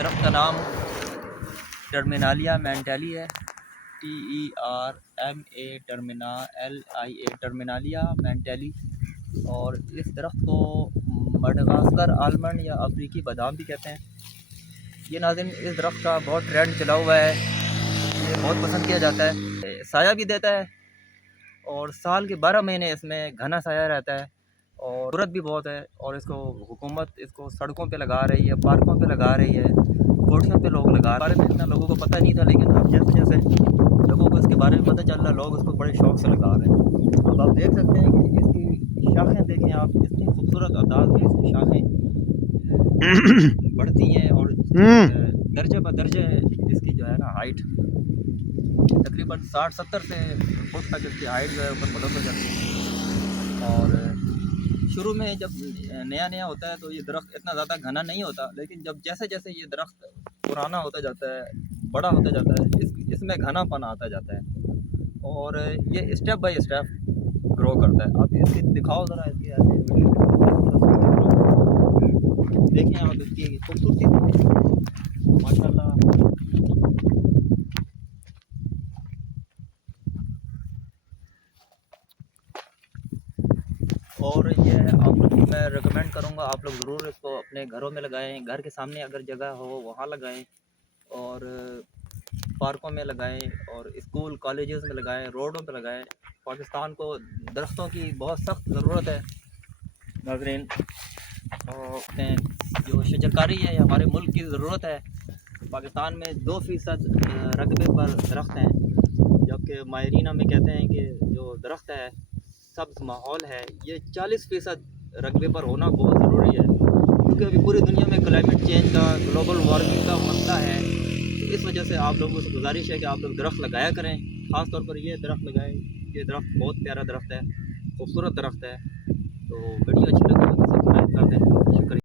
दरख्त का नाम टर्मिनालिया मैंटेली है। TERMALIA Terminalia mantaly. और इस दरख्त को मडगास्कर आलमंड या अफ्रीकी बादाम भी कहते हैं। ये नाज़रीन इस दरख्त का बहुत ट्रेंड चला हुआ है, ये बहुत पसंद किया जाता है। साया भी देता है और साल के 12 महीने इसमें घना साया रहता है और खूबसूरत भी बहुत है। और इसको हुकूमत इसको सड़कों पे लगा रही है, पार्कों पे लगा रही है, कोठियों पे लोग लगा रहे। बारे में इतना लोगों को पता नहीं था, लेकिन अब जैसे जैसे लोगों को इसके बारे में पता चल रहा, लोग उसको बड़े शौक से लगा रहे हैं। अब आप देख सकते हैं कि इसकी शाखें देखें आप, इतनी खूबसूरत अंदाज में इसकी शाखें बढ़ती हैं और दर्जे ब दर्जे इसकी जो है ना हाइट तकरीबन 60-70 से फुट तक इसकी हाइट जो है ऊपर बढ़ जाती है। और शुरू में जब नया नया होता है तो ये दरख्त इतना ज़्यादा घना नहीं होता, लेकिन जब जैसे जैसे ये दरख्त पुराना होता जाता है, बड़ा होता जाता है, इसमें घनापन आता जाता है और ये स्टेप बाय स्टेप ग्रो करता है। आप इसकी दिखाओ ज़रा, इसकी ऐसे देखें आप, इसकी खूबसूरती माशाल्लाह। और ये आप लोग को मैं रिकमेंड करूँगा, आप लोग ज़रूर इसको अपने घरों में लगाएं, घर के सामने अगर जगह हो वहाँ लगाएं और पार्कों में लगाएं और स्कूल कॉलेजेस में लगाएं, रोडों पे लगाएं। पाकिस्तान को दरख्तों की बहुत सख्त ज़रूरत है नाज़रीन। और जो शजरकारी है हमारे मुल्क की ज़रूरत है। पाकिस्तान में 2% रकबे पर दरख्त हैं, जबकि माहिरीन में कहते हैं कि जो दरख्त है सब्ज़ माहौल है, ये 40% रकबे पर होना बहुत ज़रूरी है, क्योंकि अभी पूरी दुनिया में क्लाइमेट चेंज का, ग्लोबल वार्मिंग का मसला है। तो इस वजह से आप लोगों से गुजारिश है कि आप लोग दरख्त लगाया करें, ख़ास तौर पर ये दरख्त लगाएं। ये दरख्त बहुत प्यारा दरख्त है, खूबसूरत दरख्त है। तो वीडियो अच्छी लगी तो सब्सक्राइब कर दें। शुक्रिया।